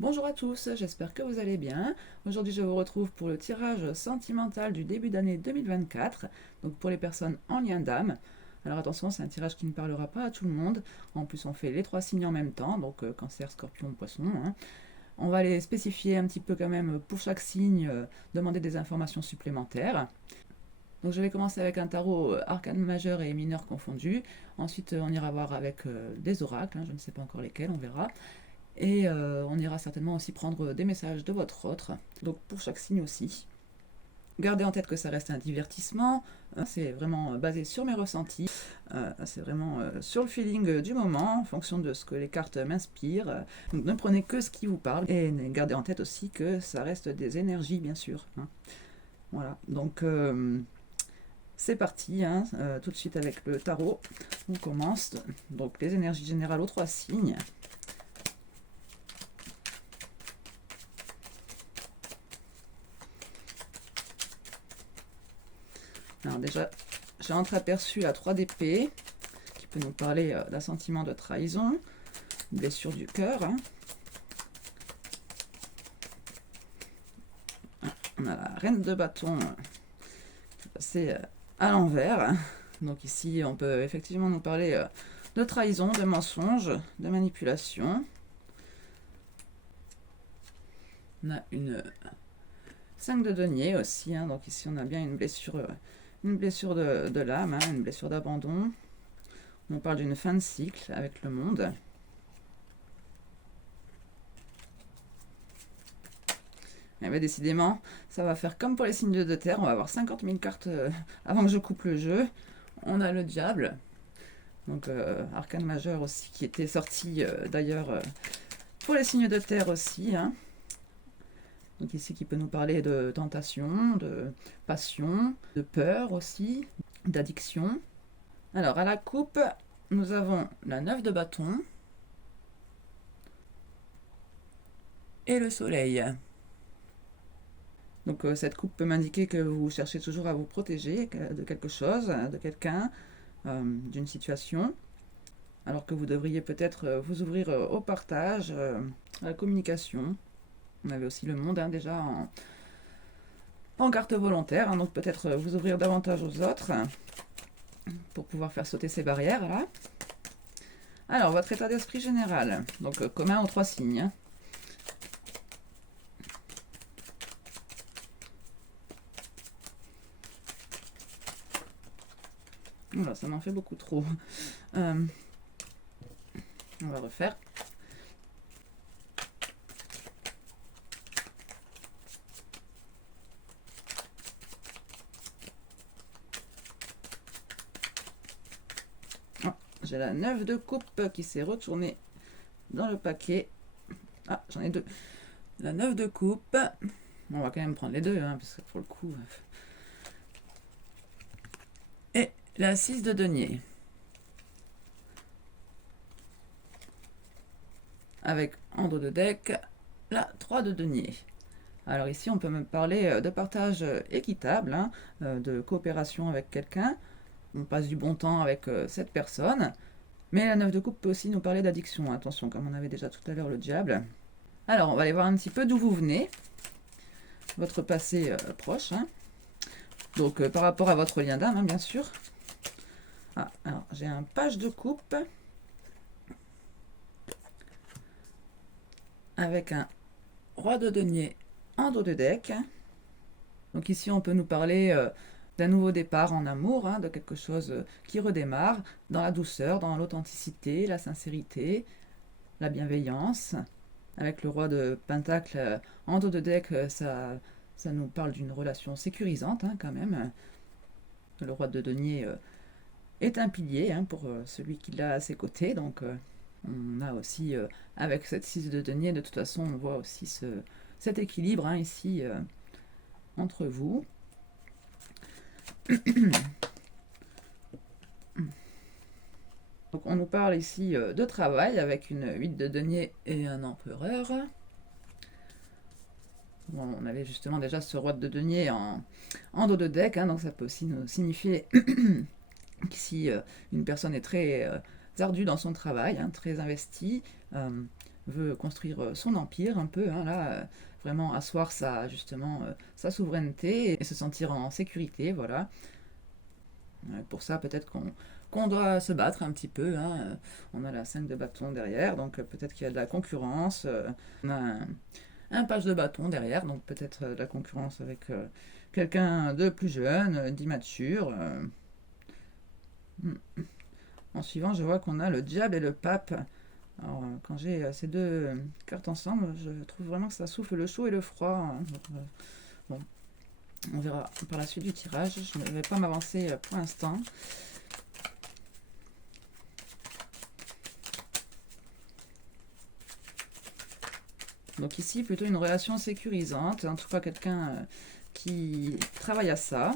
Bonjour à tous, j'espère que vous allez bien. Aujourd'hui, je vous retrouve pour le tirage sentimental du début d'année 2024, donc pour les personnes en lien d'âme. Alors attention, c'est un tirage qui ne parlera pas à tout le monde. En plus, on fait les trois signes en même temps, donc cancer, scorpion, poisson, hein. On va les spécifier un petit peu quand même pour chaque signe, demander des informations supplémentaires. Donc je vais commencer avec un tarot arcane majeur et mineur confondus. Ensuite, on ira voir avec des oracles, hein, je ne sais pas encore lesquels, on verra. Et on ira certainement aussi prendre des messages de votre autre, donc pour chaque signe aussi. Gardez en tête que ça reste un divertissement, c'est vraiment basé sur mes ressentis, c'est vraiment sur le feeling du moment, en fonction de ce que les cartes m'inspirent. Donc ne prenez que ce qui vous parle, et gardez en tête aussi que ça reste des énergies, bien sûr, hein. Voilà, donc c'est parti, hein, tout de suite avec le tarot, on commence. Donc les énergies générales aux trois signes. Alors déjà, j'ai entreaperçu la 3 d'épée, qui peut nous parler d'un sentiment de trahison, une blessure du cœur, hein. On a la reine de bâton qui est passée à l'envers. Donc ici, on peut effectivement nous parler de trahison, de mensonge, de manipulation. On a une 5 de denier aussi, hein. Donc ici, on a bien une blessure de l'âme, hein, une blessure d'abandon. On parle d'une fin de cycle avec le monde. Eh bien, décidément, ça va faire comme pour les signes de terre. On va avoir 50 000 cartes avant que je coupe le jeu. On a le diable. Donc, arcane majeur aussi, qui était sorti d'ailleurs pour les signes de terre aussi, hein. Donc ici, qui peut nous parler de tentation, de passion, de peur aussi, d'addiction. Alors, à la coupe, nous avons la 9 de bâton et le soleil. Donc cette coupe peut m'indiquer que vous cherchez toujours à vous protéger de quelque chose, de quelqu'un, d'une situation, alors que vous devriez peut-être vous ouvrir au partage, à la communication. On avait aussi le monde, hein, déjà en carte volontaire, hein, donc peut-être vous ouvrir davantage aux autres pour pouvoir faire sauter ces barrières là. Alors votre état d'esprit général, donc commun aux trois signes, hein. Voilà, ça m'en fait beaucoup trop. On va refaire. Oh, j'ai la 9 de coupe qui s'est retournée dans le paquet. Ah, j'en ai deux. La 9 de coupe. On va quand même prendre les deux, hein, parce que pour le coup... Et la 6 de denier. Avec en dos de deck, la 3 de denier. Alors ici, on peut me parler de partage équitable, hein, de coopération avec quelqu'un. On passe du bon temps avec cette personne. Mais la 9 de coupe peut aussi nous parler d'addiction. Attention, comme on avait déjà tout à l'heure le diable. Alors, on va aller voir un petit peu d'où vous venez. Votre passé proche, hein. Donc, par rapport à votre lien d'âme, hein, bien sûr. Ah, alors, j'ai un page de coupe. Avec un roi de denier en dos de deck. Donc ici, on peut nous parler d'un nouveau départ en amour, hein, de quelque chose qui redémarre dans la douceur, dans l'authenticité, la sincérité, la bienveillance. Avec le roi de pentacle en dos de deck, ça nous parle d'une relation sécurisante, hein, quand même. Le roi de denier est un pilier, hein, pour celui qui l'a à ses côtés. Donc on a aussi, avec cette 6 de denier, de toute façon, on voit aussi cet équilibre, hein, ici, entre vous. Donc on nous parle ici de travail avec une 8 de denier et un empereur. Bon, on avait justement déjà ce roi de denier en dos de deck, hein, donc ça peut aussi nous signifier qu'ici une personne est très ardue dans son travail, hein, très investie, veut construire son empire un peu, hein, là, vraiment asseoir justement, sa souveraineté et se sentir en sécurité, voilà. Pour ça, peut-être qu'on doit se battre un petit peu, hein. On a la 5 de bâton derrière, donc peut-être qu'il y a de la concurrence. On a un page de bâton derrière, donc peut-être de la concurrence avec quelqu'un de plus jeune, d'immature. En suivant, je vois qu'on a le diable et le pape. Alors, quand j'ai ces deux cartes ensemble, je trouve vraiment que ça souffle le chaud et le froid, hein. Bon, on verra par la suite du tirage. Je ne vais pas m'avancer pour l'instant. Donc ici, plutôt une relation sécurisante, en tout cas quelqu'un qui travaille à ça.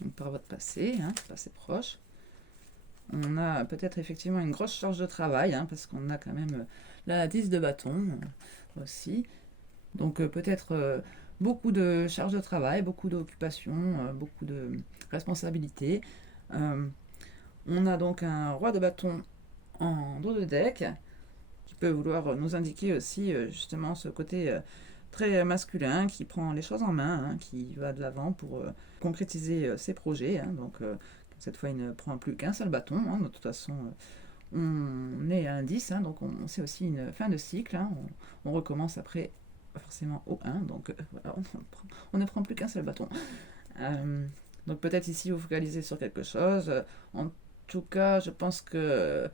Donc par votre passé, hein, passé proche. On a peut-être effectivement une grosse charge de travail, hein, parce qu'on a quand même la 10 de bâton aussi. Donc peut-être beaucoup de charges de travail, beaucoup d'occupations, beaucoup de responsabilités. On a donc un roi de bâton en dos de deck, qui peut vouloir nous indiquer aussi justement ce côté très masculin, qui prend les choses en main, hein, qui va de l'avant pour concrétiser ses projets. Hein. Donc cette fois, il ne prend plus qu'un seul bâton. Hein. De toute façon, on est à un 10, hein, donc c'est aussi une fin de cycle. Hein. On recommence après, forcément au 1, donc voilà, on ne prend plus qu'un seul bâton. Donc peut-être ici, vous focalisez sur quelque chose. En tout cas, je pense que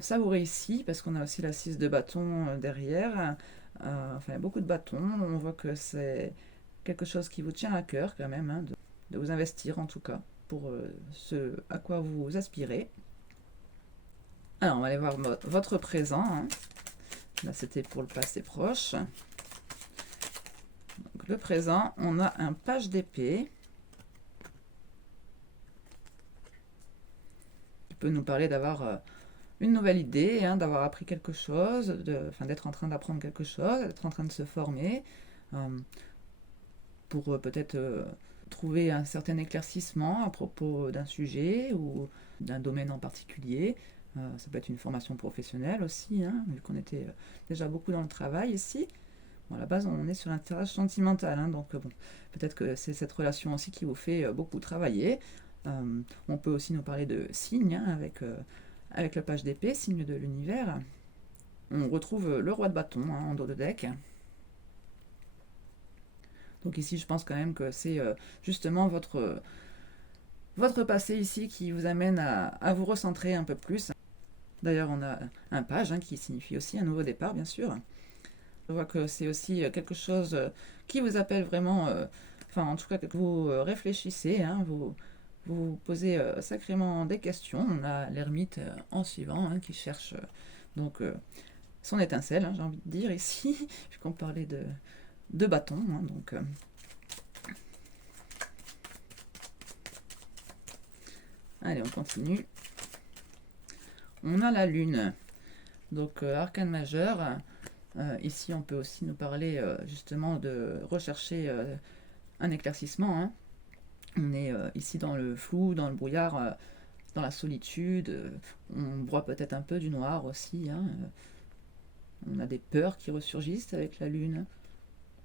ça vous réussit, parce qu'on a aussi la 6 de bâton derrière. Enfin, beaucoup de bâtons. On voit que c'est quelque chose qui vous tient à cœur quand même, hein, de vous investir en tout cas pour ce à quoi vous aspirez. Alors, on va aller voir votre présent. Hein. Là, c'était pour le passé proche. Donc, le présent, on a un page d'épée qui peut nous parler d'avoir une nouvelle idée, hein, d'avoir appris quelque chose, d'être en train d'apprendre quelque chose, d'être en train de se former, pour peut-être trouver un certain éclaircissement à propos d'un sujet ou d'un domaine en particulier. Ça peut être une formation professionnelle aussi, hein, vu qu'on était déjà beaucoup dans le travail ici. Bon, à la base, on est sur un tirage sentimental, hein, donc bon, peut-être que c'est cette relation aussi qui vous fait beaucoup travailler. On peut aussi nous parler de signes, hein, avec la page d'épée, signe de l'univers. On retrouve le roi de bâton, hein, en dos de deck. Donc ici, je pense quand même que c'est justement votre passé ici qui vous amène à vous recentrer un peu plus. D'ailleurs, on a un page, hein, qui signifie aussi un nouveau départ, bien sûr. Je vois que c'est aussi quelque chose qui vous appelle vraiment, enfin en tout cas que vous réfléchissez, hein, vous posez sacrément des questions. On a l'ermite en suivant, hein, qui cherche donc son étincelle, hein, j'ai envie de dire ici, puisqu'on parlait de bâton. Hein, donc, allez, on continue. On a la lune, donc arcane majeur. Ici, on peut aussi nous parler justement de rechercher un éclaircissement. Hein. On est ici dans le flou, dans le brouillard, dans la solitude. On broie peut-être un peu du noir aussi. Hein. On a des peurs qui ressurgissent avec la lune.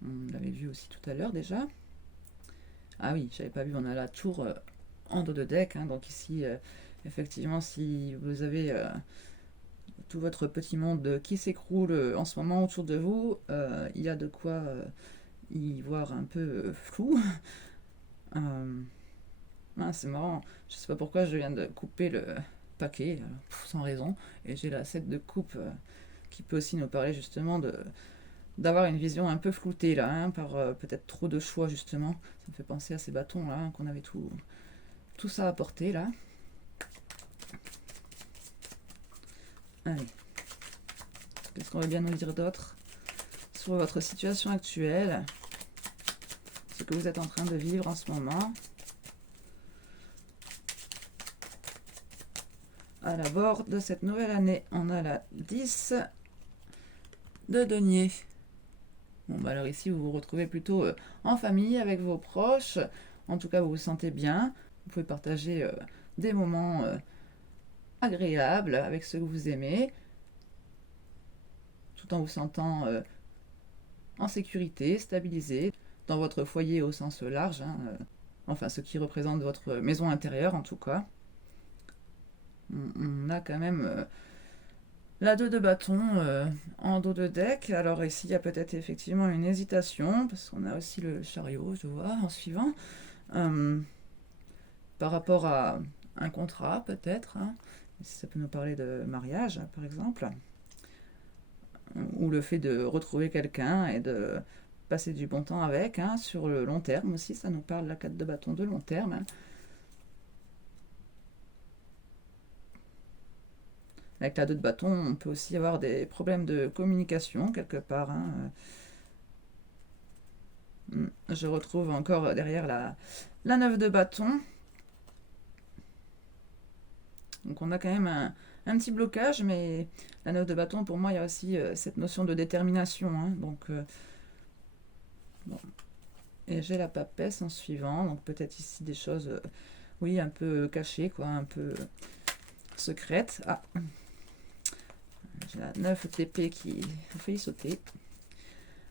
On l'avait vu aussi tout à l'heure déjà. Ah oui, j'avais pas vu, on a la tour en dos de deck. Hein. Donc ici, effectivement, si vous avez tout votre petit monde qui s'écroule en ce moment autour de vous, il y a de quoi y voir un peu flou. C'est marrant, je sais pas pourquoi je viens de couper le paquet sans raison, et j'ai la 7 de coupe qui peut aussi nous parler justement d'avoir une vision un peu floutée là, hein, par peut-être trop de choix justement. Ça me fait penser à ces bâtons là, hein, qu'on avait tout ça à porter là. Allez, qu'est-ce qu'on va bien nous dire d'autre sur votre situation actuelle, ce que vous êtes en train de vivre en ce moment. À l'abord de cette nouvelle année, on a la 10 de denier. Bon, bah alors ici, vous vous retrouvez plutôt en famille, avec vos proches. En tout cas, vous vous sentez bien. Vous pouvez partager des moments agréables avec ceux que vous aimez. tout en vous sentant en sécurité, stabilisé, dans votre foyer au sens large, hein, enfin ce qui représente votre maison intérieure en tout cas. On a quand même la 2 de bâton en dos de deck. Alors ici il y a peut-être effectivement une hésitation, parce qu'on a aussi le chariot, je vois, en suivant. Par rapport à un contrat peut-être, hein. Ça peut nous parler de mariage par exemple, ou le fait de retrouver quelqu'un et de passer du bon temps avec, hein, sur le long terme aussi, ça nous parle la 4 de bâton de long terme, hein. Avec la 2 de bâton, on peut aussi avoir des problèmes de communication quelque part, hein. Je retrouve encore derrière la 9 de bâton. Donc on a quand même un petit blocage, mais la 9 de bâton, pour moi, il y a aussi cette notion de détermination, hein. Donc, bon. Et j'ai la papesse en suivant, donc peut-être ici des choses, oui, un peu cachées, quoi, un peu secrètes. Ah, j'ai la 9 d'épée qui a failli sauter.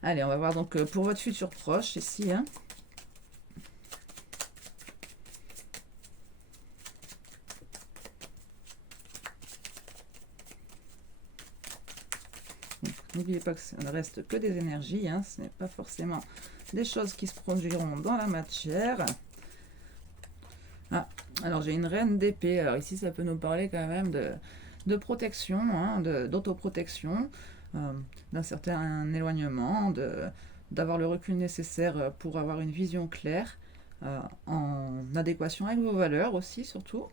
Allez, on va voir donc pour votre futur proche ici, hein. N'oubliez pas que ça ne reste que des énergies, hein, ce n'est pas forcément des choses qui se produiront dans la matière. Ah, alors j'ai une reine d'épée. Alors ici, ça peut nous parler quand même de protection, hein, d'autoprotection, d'un certain éloignement, d'avoir le recul nécessaire pour avoir une vision claire, en adéquation avec vos valeurs aussi, surtout.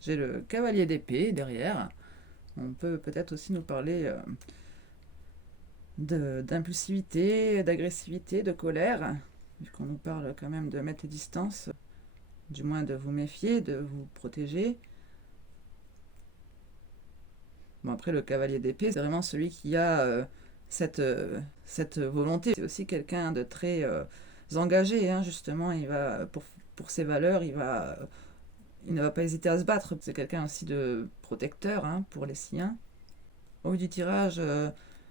J'ai le cavalier d'épée derrière. On peut peut-être aussi nous parler d'impulsivité, d'agressivité, de colère, puisqu'on nous parle quand même de mettre les distances, du moins de vous méfier, de vous protéger. Bon, après, le cavalier d'épée, c'est vraiment celui qui a cette volonté. C'est aussi quelqu'un de très engagé, hein, justement. Il va, pour ses valeurs, il ne va pas hésiter à se battre. C'est quelqu'un aussi de protecteur, hein, pour les siens. Au vu du tirage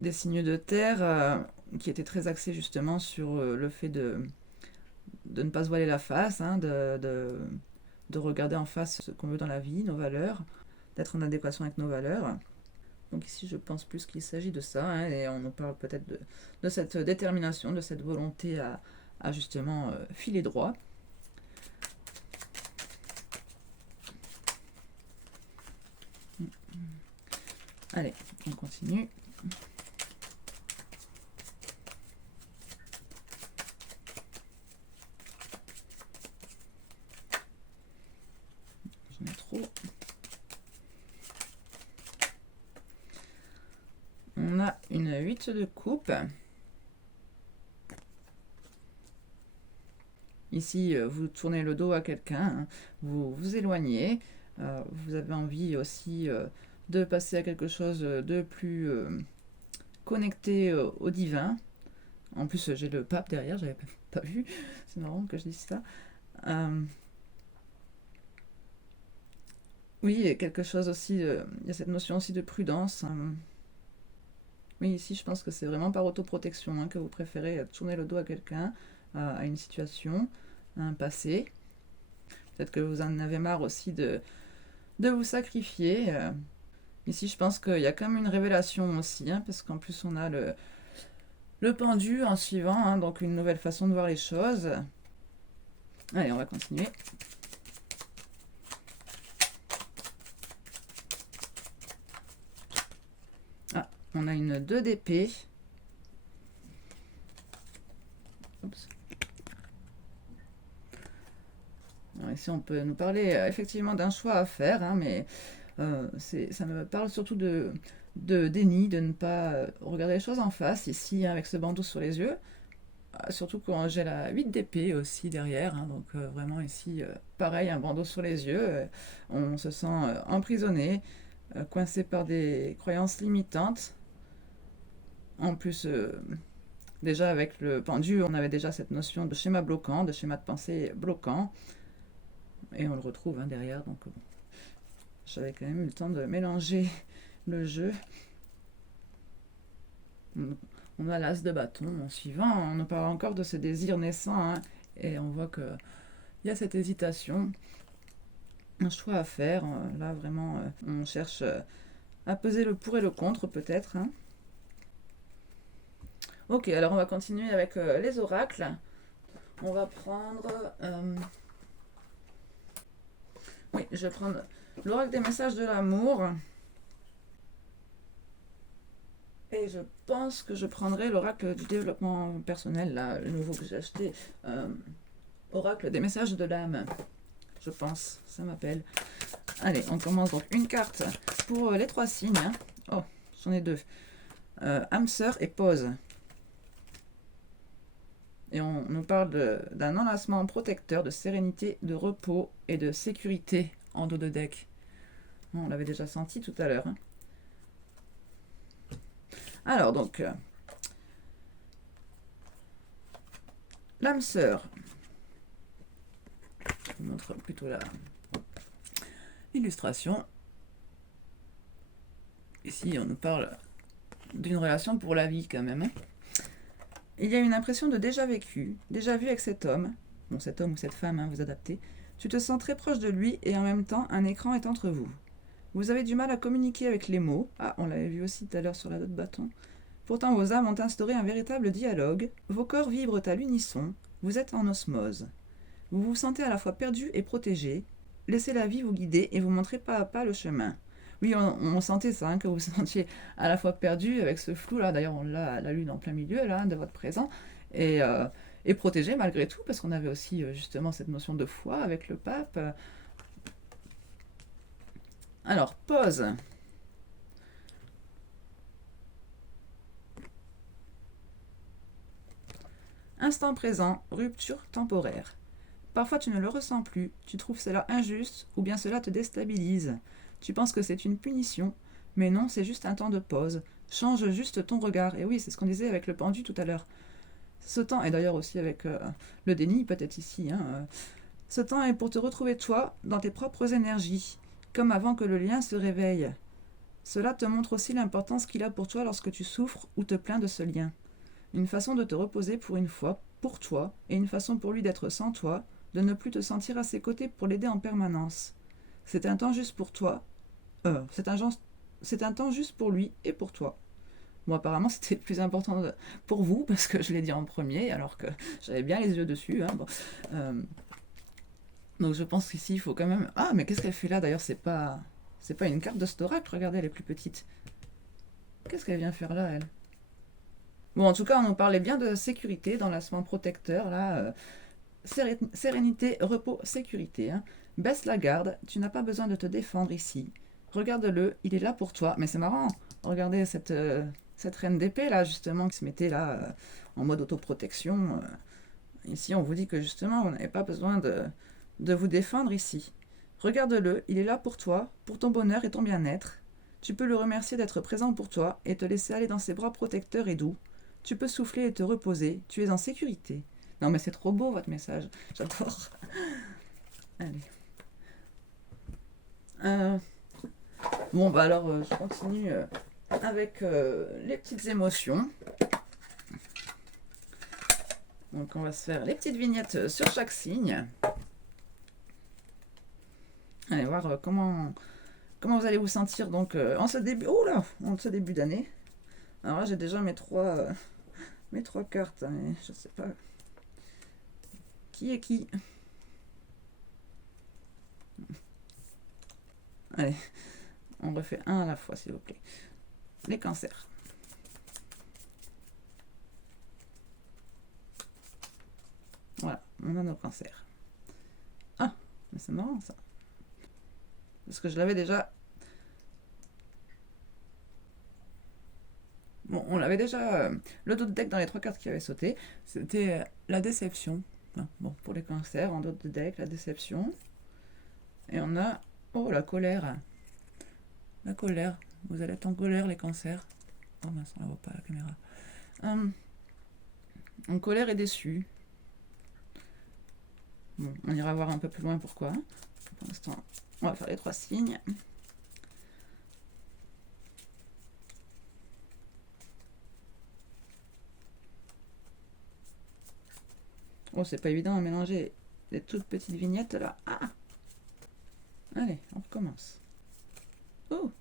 des signes de terre, qui était très axé justement sur le fait de ne pas se voiler la face, hein, de regarder en face ce qu'on veut dans la vie, nos valeurs, d'être en adéquation avec nos valeurs. Donc ici, je pense plus qu'il s'agit de ça, hein, et on nous parle peut-être de cette détermination, de cette volonté à justement filer droit. Allez, on continue. J'en ai trop. On a une 8 de coupe. Ici, vous tournez le dos à quelqu'un, hein, vous vous éloignez, vous avez envie aussi de passer à quelque chose de plus connecté au divin. En plus, j'ai le pape derrière, j'avais pas vu, c'est marrant que je dise ça. Oui, et quelque chose aussi, il y a cette notion aussi de prudence, hein. Oui, ici, je pense que c'est vraiment par autoprotection, hein, que vous préférez tourner le dos à quelqu'un, à une situation, à un passé. Peut-être que vous en avez marre aussi de vous sacrifier. Ici, je pense qu'il y a quand même une révélation aussi, hein, parce qu'en plus, on a le pendu en suivant, hein, donc une nouvelle façon de voir les choses. Allez, on va continuer. Ah, on a une 2 d'épée. Oups. Alors ici, on peut nous parler effectivement d'un choix à faire, hein, mais ça me parle surtout de déni, de ne pas regarder les choses en face, ici, hein, avec ce bandeau sur les yeux. Surtout quand j'ai la 8 d'épée aussi derrière, hein, donc vraiment ici, pareil, un bandeau sur les yeux, on se sent emprisonné, coincé par des croyances limitantes. En plus, déjà avec le pendu, on avait déjà cette notion de schéma bloquant, de schéma de pensée bloquant, et on le retrouve, hein, derrière, donc j'avais quand même eu le temps de mélanger le jeu. On a l'as de bâton en suivant. On nous parle encore de ce désir naissant. Hein, et on voit qu'il y a cette hésitation. Un choix à faire. Là, vraiment, on cherche à peser le pour et le contre, peut-être. Hein. Ok, alors on va continuer avec les oracles. On va prendre... oui, je vais prendre l'oracle des messages de l'amour. Et je pense que je prendrai l'oracle du développement personnel, là, le nouveau que j'ai acheté. Oracle des messages de l'âme. Je pense, ça m'appelle. Allez, on commence donc une carte pour les 3 signes. Hein. Oh, j'en ai 2. Âme sœur et pause. Et on nous parle d'un enlacement protecteur, de sérénité, de repos et de sécurité en dos de deck. On l'avait déjà senti tout à l'heure. Hein. Alors donc, l'âme sœur. Je vous montre plutôt l'illustration. Ici, on nous parle d'une relation pour la vie quand même. Hein. Il y a une impression de déjà vécu, déjà vu avec cet homme. Bon, cet homme ou cette femme, hein, vous adaptez. Tu te sens très proche de lui et en même temps, un écran est entre vous. Vous avez du mal à communiquer avec les mots. Ah, on l'avait vu aussi tout à l'heure sur la dos de bâton. Pourtant, vos âmes ont instauré un véritable dialogue. Vos corps vibrent à l'unisson. Vous êtes en osmose. Vous vous sentez à la fois perdu et protégé. Laissez la vie vous guider et vous montrer pas à pas le chemin. Oui, on sentait ça, hein, que vous vous sentiez à la fois perdu avec ce flou-là. D'ailleurs, on l'a la lune en plein milieu là, de votre présent. Et protégé malgré tout, parce qu'on avait aussi justement cette notion de foi avec le pape. Alors, pause. Instant présent, rupture temporaire. Parfois tu ne le ressens plus, tu trouves cela injuste ou bien cela te déstabilise. Tu penses que c'est une punition, mais non, c'est juste un temps de pause. Change juste ton regard. Et oui, c'est ce qu'on disait avec le pendu tout à l'heure. Ce temps, et d'ailleurs aussi avec le déni, peut-être ici, hein, ce temps est pour te retrouver toi, dans tes propres énergies, comme avant que le lien se réveille. Cela te montre aussi l'importance qu'il a pour toi lorsque tu souffres ou te plains de ce lien. Une façon de te reposer pour une fois, pour toi, et une façon pour lui d'être sans toi, de ne plus te sentir à ses côtés pour l'aider en permanence. C'est un temps juste pour toi. C'est un temps juste pour lui et pour toi. Bon, apparemment, c'était plus important pour vous, parce que je l'ai dit en premier, alors que j'avais bien les yeux dessus. Hein, bon. Donc je pense qu'ici, il faut quand même... Ah, mais qu'est-ce qu'elle fait là? D'ailleurs, c'est pas une carte de Storac, regardez, elle est plus petite. Qu'est-ce qu'elle vient faire là, elle? Bon, en tout cas, on nous parlait bien de sécurité, d'enlacement protecteur, là. Sérénité, repos, sécurité. Hein. Baisse la garde, tu n'as pas besoin de te défendre ici. Regarde-le, il est là pour toi. Mais c'est marrant, regardez cette reine d'épée, là, justement, qui se mettait là, en mode autoprotection. Ici, on vous dit que, justement, vous n'avez pas besoin de vous défendre ici. Regarde-le, il est là pour toi, pour ton bonheur et ton bien-être. Tu peux le remercier d'être présent pour toi et te laisser aller dans ses bras protecteurs et doux. Tu peux souffler et te reposer, tu es en sécurité. Non mais c'est trop beau votre message, j'adore. Allez. Bon bah alors je continue avec les petites émotions. Donc on va se faire les petites vignettes sur chaque signe. Allez voir comment vous allez vous sentir donc en ce début d'année. Alors là j'ai déjà mes trois cartes, mais je sais pas qui est qui. Allez, on refait un à la fois s'il vous plaît. Les cancers. Voilà, on a nos cancers. Ah, mais c'est marrant ça. Parce que je l'avais déjà... Bon, on l'avait déjà... le dos de deck dans les 3 cartes qui avaient sauté, c'était la déception. Bon, pour les cancers, en dos de deck, la déception. Et on a... Oh, la colère. La colère. Vous allez être en colère, les cancers. Oh mince, on la voit pas à la caméra. En colère et déçu. Bon, on ira voir un peu plus loin pourquoi. Pour l'instant, on va faire les 3 signes. Oh, c'est pas évident à mélanger des toutes petites vignettes là. Ah, allez, on recommence. Oh.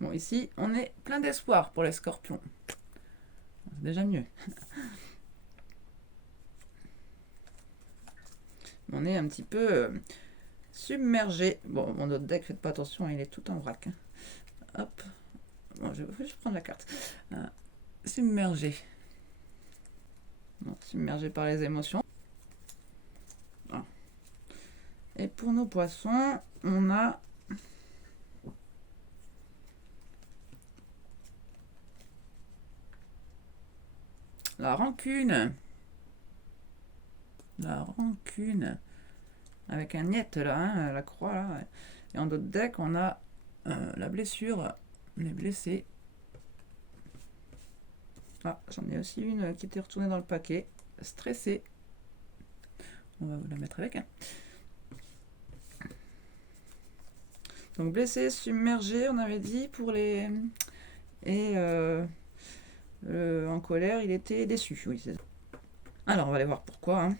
Bon, ici, on est plein d'espoir pour les scorpions. C'est déjà mieux. On est un petit peu submergé. Bon, mon autre deck, faites pas attention, il est tout en vrac. Hop. Bon, je vais juste prendre la carte. Submergé. Bon, submergé par les émotions. Bon. Et pour nos poissons, on a la rancune. La rancune. Avec un niet là, hein, la croix là. Ouais. Et en d'autres decks, on a la blessure. On est blessé. Ah, j'en ai aussi une qui était retournée dans le paquet. Stressé. On va vous la mettre avec. Hein. Donc blessé, submergé, on avait dit pour les... Et en colère, il était déçu. Oui, c'est ça. Alors, on va aller voir pourquoi. Hein.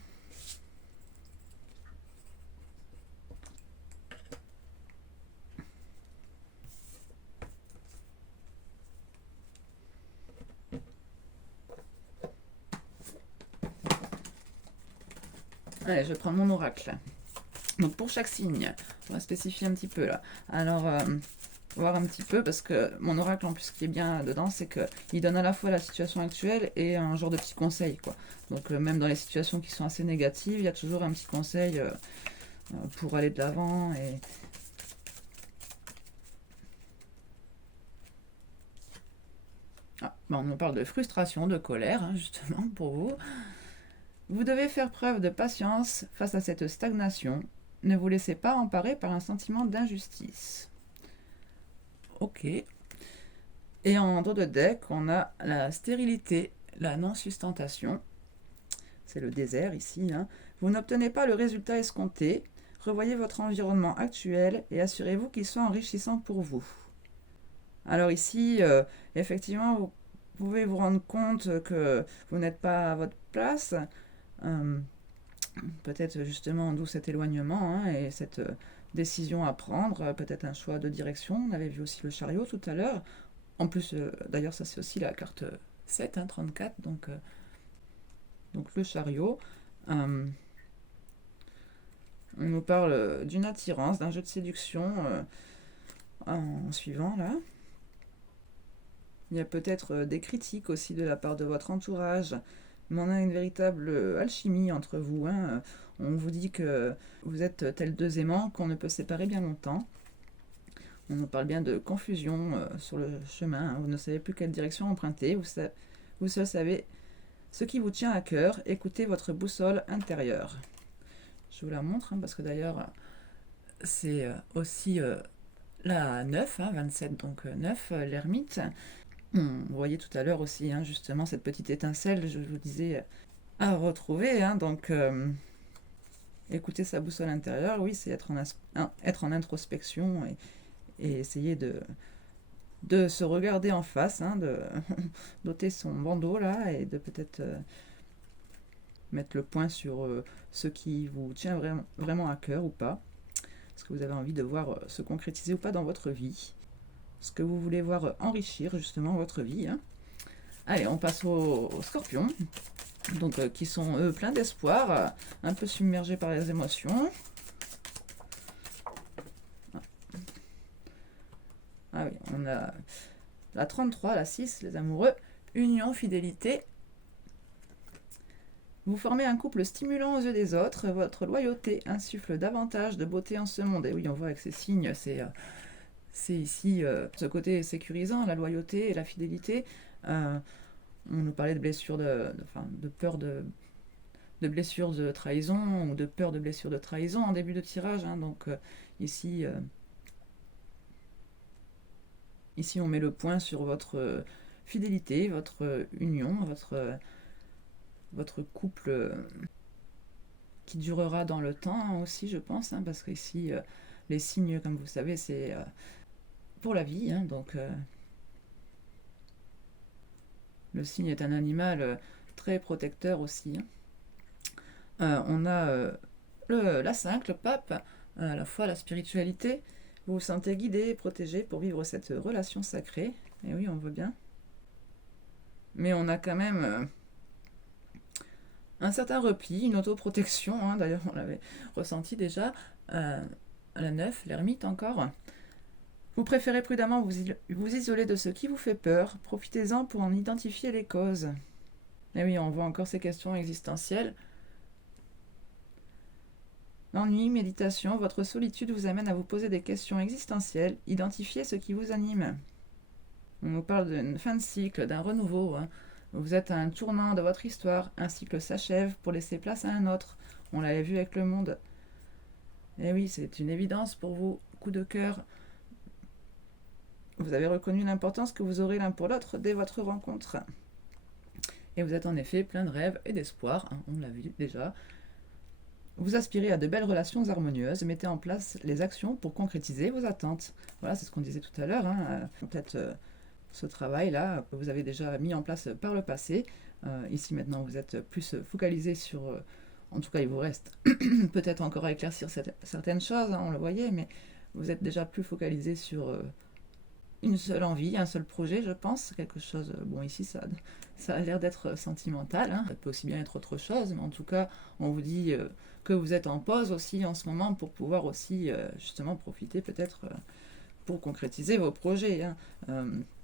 Allez, je vais prendre mon oracle. Donc pour chaque signe, on va spécifier un petit peu là. Alors, voir un petit peu, parce que mon oracle en plus ce qui est bien dedans, c'est qu'il donne à la fois la situation actuelle et un genre de petit conseil, quoi. Donc même dans les situations qui sont assez négatives, il y a toujours un petit conseil pour aller de l'avant. Et... Ah, ben on nous parle de frustration, de colère, hein, justement, pour vous. Vous devez faire preuve de patience face à cette stagnation. Ne vous laissez pas emparer par un sentiment d'injustice. Ok. Et en dos de deck, on a la stérilité, la non-sustentation. C'est le désert ici. Hein. Vous n'obtenez pas le résultat escompté. Revoyez votre environnement actuel et assurez-vous qu'il soit enrichissant pour vous. Alors ici, effectivement, vous pouvez vous rendre compte que vous n'êtes pas à votre place. Peut-être justement d'où cet éloignement hein, et cette décision à prendre, peut-être un choix de direction. On avait vu aussi le chariot tout à l'heure. En plus, d'ailleurs, ça c'est aussi la carte 7, hein, 34, donc le chariot. On nous parle d'une attirance, d'un jeu de séduction en suivant là. Il y a peut-être des critiques aussi de la part de votre entourage, mais on a une véritable alchimie entre vous. Hein. On vous dit que vous êtes tels deux aimants qu'on ne peut séparer bien longtemps. On nous parle bien de confusion sur le chemin. Hein. Vous ne savez plus quelle direction emprunter. Vous seul savez ce qui vous tient à cœur. Écoutez votre boussole intérieure. Je vous la montre hein, parce que d'ailleurs, c'est aussi la 9, hein, 27, donc 9, l'ermite. Vous voyez tout à l'heure aussi, hein, justement, cette petite étincelle, je vous disais, à retrouver. Hein, donc, écouter sa boussole intérieure, oui, c'est être en introspection et essayer de se regarder en face, hein, d'ôter son bandeau là et de peut-être mettre le point sur ce qui vous tient vraiment à cœur ou pas. Ce que vous avez envie de voir se concrétiser ou pas dans votre vie. Ce que vous voulez voir enrichir justement votre vie. Hein. Allez, on passe aux scorpions. Donc, qui sont eux pleins d'espoir, un peu submergés par les émotions. Ah oui, on a la 33, la 6, les amoureux, union, fidélité. Vous formez un couple stimulant aux yeux des autres, votre loyauté insuffle davantage de beauté en ce monde. Et oui, on voit avec ces signes, c'est ici ce côté sécurisant, la loyauté et la fidélité. On nous parlait de blessures, de peur de blessures de trahison ou de peur de blessures de trahison en début de tirage. Hein, donc ici, on met le point sur votre fidélité, votre union, votre couple qui durera dans le temps aussi, je pense, hein, parce qu'ici, les signes, comme vous savez, c'est pour la vie. Hein, donc, le cygne est un animal très protecteur aussi. On a la 5, le pape, à la fois la spiritualité. Vous vous sentez guidé et protégé pour vivre cette relation sacrée. Et oui, on voit bien. Mais on a quand même un certain repli, une autoprotection. Hein, d'ailleurs, on l'avait ressenti déjà. À la 9, l'ermite encore. Vous préférez prudemment vous isoler de ce qui vous fait peur. Profitez-en pour en identifier les causes. Et oui, on voit encore ces questions existentielles. L'ennui, méditation, votre solitude vous amène à vous poser des questions existentielles. Identifiez ce qui vous anime. On nous parle d'une fin de cycle, d'un renouveau. Hein. Vous êtes à un tournant de votre histoire. Un cycle s'achève pour laisser place à un autre. On l'avait vu avec le monde. Et oui, c'est une évidence pour vous. Coup de cœur. Vous avez reconnu l'importance que vous aurez l'un pour l'autre dès votre rencontre. Et vous êtes en effet plein de rêves et d'espoir. Hein, on l'a vu déjà. Vous aspirez à de belles relations harmonieuses, mettez en place les actions pour concrétiser vos attentes. Voilà, c'est ce qu'on disait tout à l'heure. Hein. Peut-être ce travail-là que vous avez déjà mis en place par le passé. Ici maintenant, vous êtes plus focalisé sur... en tout cas, il vous reste peut-être encore à éclaircir certaines choses, hein, on le voyait, mais vous êtes déjà plus focalisé sur une seule envie, un seul projet, je pense. Quelque chose... Bon, ici, ça a l'air d'être sentimental. Hein. Ça peut aussi bien être autre chose, mais en tout cas, on vous dit... que vous êtes en pause aussi en ce moment pour pouvoir aussi justement profiter peut-être pour concrétiser vos projets. Hein.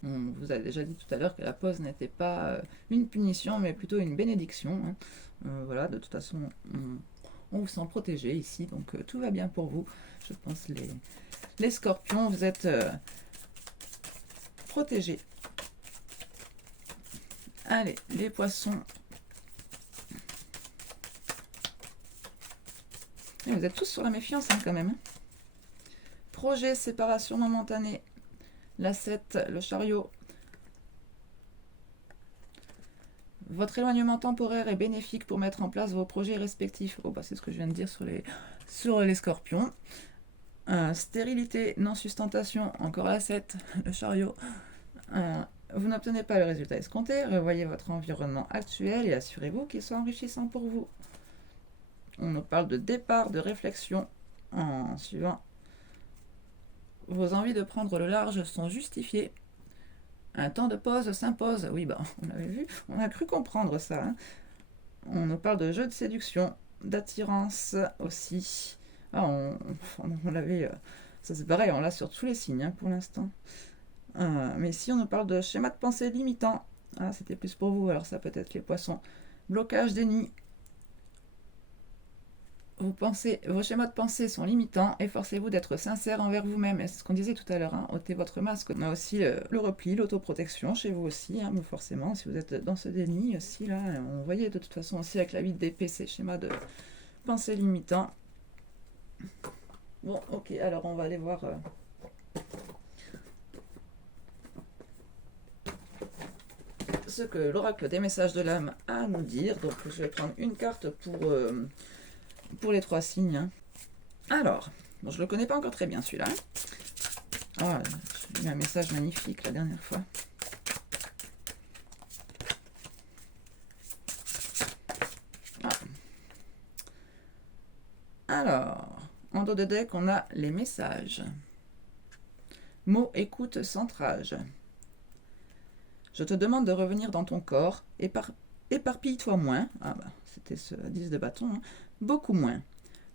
On vous a déjà dit tout à l'heure que la pause n'était pas une punition mais plutôt une bénédiction. Hein. Voilà, de toute façon on vous sent protégé ici, donc tout va bien pour vous. Je pense les scorpions, vous êtes protégés. Allez, les poissons. Et vous êtes tous sur la méfiance hein, quand même. Hein. Projet, séparation momentanée. La 7, le chariot. Votre éloignement temporaire est bénéfique pour mettre en place vos projets respectifs. Oh, bah, c'est ce que je viens de dire sur les scorpions. Stérilité, non-sustentation, encore la 7, le chariot. Vous n'obtenez pas le résultat escompté. Revoyez votre environnement actuel et assurez-vous qu'il soit enrichissant pour vous. On nous parle de départ, de réflexion en suivant. Vos envies de prendre le large sont justifiées. Un temps de pause s'impose. Oui, bah, on l'avait vu, on a cru comprendre ça. Hein. On nous parle de jeu de séduction, d'attirance aussi. Ah, on l'avait... ça c'est pareil, on l'a sur tous les signes hein, pour l'instant. Mais ici, on nous parle de schéma de pensée limitant. Ah, c'était plus pour vous, alors ça peut être les poissons. Blocage, déni. Vos schémas de pensée sont limitants, efforcez-vous d'être sincère envers vous-même. C'est ce qu'on disait tout à l'heure, hein, ôtez votre masque. On a aussi le repli, l'autoprotection chez vous aussi, hein, mais forcément, si vous êtes dans ce déni aussi, là, on voyait de toute façon aussi avec la 8 d'épée, ces schémas de pensée limitants. Bon, ok, alors on va aller voir... ce que l'oracle des messages de l'âme a à nous dire. Donc je vais prendre une carte pour les 3 signes. Hein. Alors, bon, je ne le connais pas encore très bien celui-là. Ah, j'ai eu un message magnifique la dernière fois. Ah. Alors, en dos de deck, on a les messages. Mot écoute centrage. Je te demande de revenir dans ton corps, éparpille-toi moins. Ah bah, c'était ce 10 de bâton. Hein. Beaucoup moins.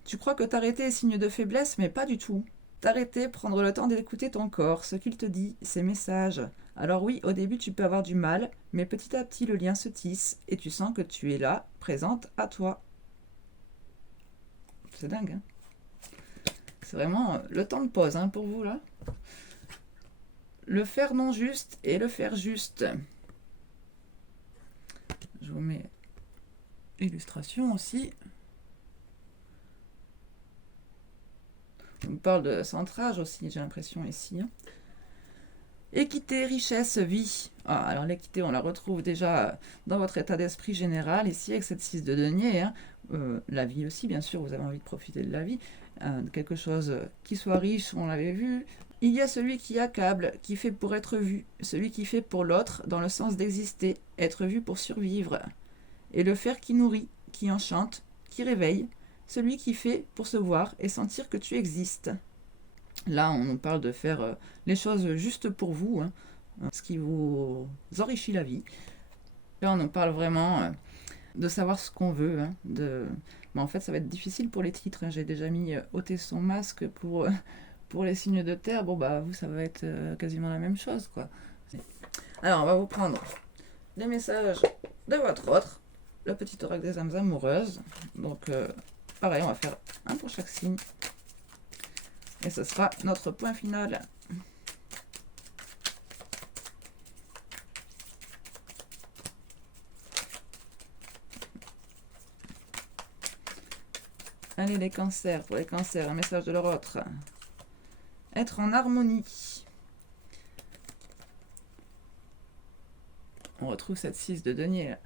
Tu crois que t'arrêter est signe de faiblesse, mais pas du tout. T'arrêter, prendre le temps d'écouter ton corps, ce qu'il te dit, ses messages. Alors oui, au début tu peux avoir du mal, mais petit à petit le lien se tisse, et tu sens que tu es là, présente à toi. C'est dingue, hein. C'est vraiment le temps de pause, hein, pour vous, là. Le faire non juste et le faire juste. Je vous mets illustration aussi. On parle de centrage aussi, j'ai l'impression ici. Hein. Équité, richesse, vie. Ah, alors l'équité, on la retrouve déjà dans votre état d'esprit général, ici avec cette 6 de denier. Hein. La vie aussi, bien sûr, vous avez envie de profiter de la vie. Quelque chose qui soit riche, on l'avait vu. Il y a celui qui accable, qui fait pour être vu, celui qui fait pour l'autre, dans le sens d'exister, être vu pour survivre. et le faire qui nourrit, qui enchante, qui réveille, celui qui fait pour se voir et sentir que tu existes. Là, on nous parle de faire les choses juste pour vous, hein, ce qui vous enrichit la vie. Là, on nous parle vraiment de savoir ce qu'on veut. Hein, Mais en fait, ça va être difficile pour les titres. Hein. J'ai déjà mis ôter son masque pour les signes de terre. Bon, bah, vous, ça va être quasiment la même chose, quoi. Alors, on va vous prendre les messages de votre autre, le petit oracle des âmes amoureuses. Donc, pareil, on va faire un pour chaque signe. Et ce sera notre point final. Allez, les cancers, pour les cancers, un message de leur autre. Être en harmonie. On retrouve cette 6 de denier. Là.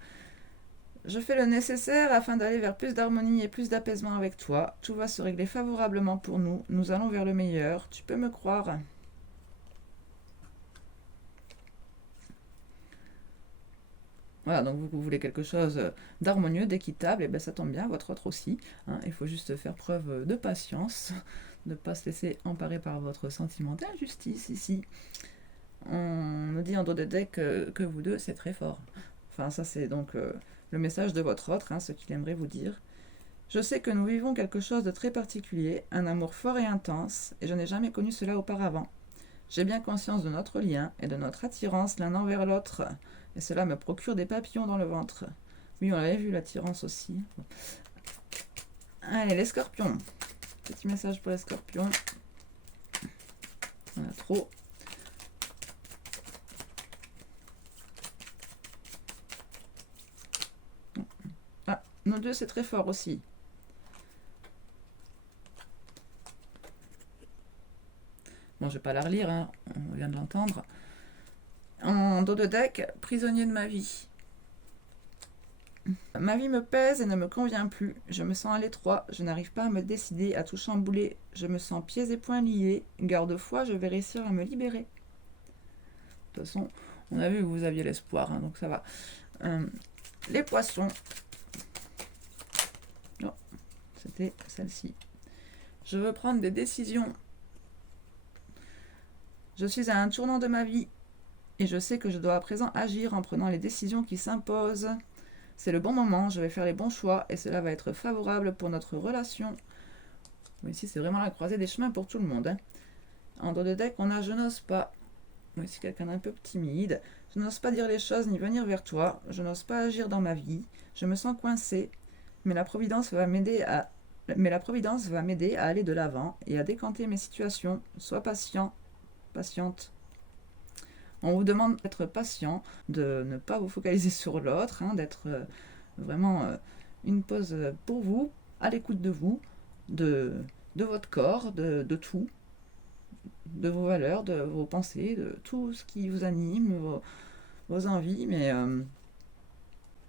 Je fais le nécessaire afin d'aller vers plus d'harmonie et plus d'apaisement avec toi. Tout va se régler favorablement pour nous. Nous allons vers le meilleur. Tu peux me croire. Voilà, donc vous voulez quelque chose d'harmonieux, d'équitable, et bien ça tombe bien, votre autre aussi. Hein, il faut juste faire preuve de patience, ne pas se laisser emparer par votre sentiment d'injustice ici. On nous dit en dos de deck que vous deux, c'est très fort. Enfin, ça c'est donc le message de votre autre, hein, ce qu'il aimerait vous dire. Je sais que nous vivons quelque chose de très particulier, un amour fort et intense, et je n'ai jamais connu cela auparavant. J'ai bien conscience de notre lien et de notre attirance l'un envers l'autre, et cela me procure des papillons dans le ventre. Oui, on avait vu l'attirance aussi. Allez, les scorpions. Petit message pour les scorpions. On a trop. Ah, nos deux, c'est très fort aussi. Bon, je vais pas la relire, hein, on vient de l'entendre. En dos de deck, prisonnier de ma vie. Ma vie me pèse et ne me convient plus. Je me sens à l'étroit, je n'arrive pas à me décider, à tout chambouler. Je me sens pieds et poings liés. Garde-foi, je vais réussir à me libérer. De toute façon, on a vu que vous aviez l'espoir, hein, donc ça va. Les poissons. Non, c'était celle-ci. Je veux prendre des décisions. Je suis à un tournant de ma vie et je sais que je dois à présent agir en prenant les décisions qui s'imposent. C'est le bon moment, je vais faire les bons choix et cela va être favorable pour notre relation. Mais ici, c'est vraiment la croisée des chemins pour tout le monde. Hein. En dos de deck, on a je n'ose pas. Mais ici, quelqu'un d'un peu timide. Je n'ose pas dire les choses ni venir vers toi. Je n'ose pas agir dans ma vie. Je me sens coincée. Mais la Providence va m'aider à aller de l'avant et à décanter mes situations. Sois patient, patiente. On vous demande d'être patient, de ne pas vous focaliser sur l'autre, hein, d'être vraiment une pause pour vous, à l'écoute de vous, de votre corps, de tout, de vos valeurs, de vos pensées, de tout ce qui vous anime, vos envies. Mais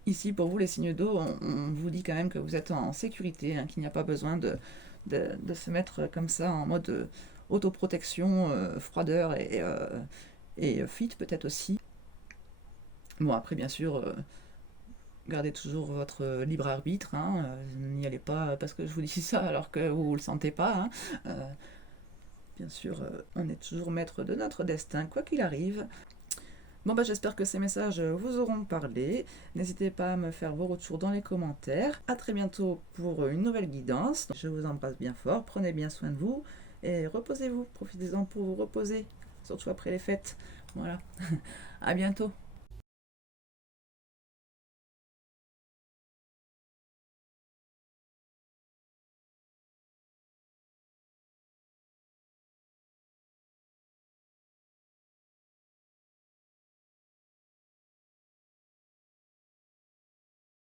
ici, pour vous, les signes d'eau, on vous dit quand même que vous êtes en sécurité, hein, qu'il n'y a pas besoin de se mettre comme ça en mode autoprotection, froideur et fit peut-être aussi. Bon, après, bien sûr, gardez toujours votre libre arbitre. Hein, n'y allez pas parce que je vous dis ça alors que vous ne le sentez pas. Hein. Bien sûr, on est toujours maître de notre destin, quoi qu'il arrive. Bon, bah, j'espère que ces messages vous auront parlé. N'hésitez pas à me faire vos retours dans les commentaires. À très bientôt pour une nouvelle guidance. Je vous embrasse bien fort. Prenez bien soin de vous et reposez-vous. Profitez-en pour vous reposer. Surtout après les fêtes. Voilà. À bientôt.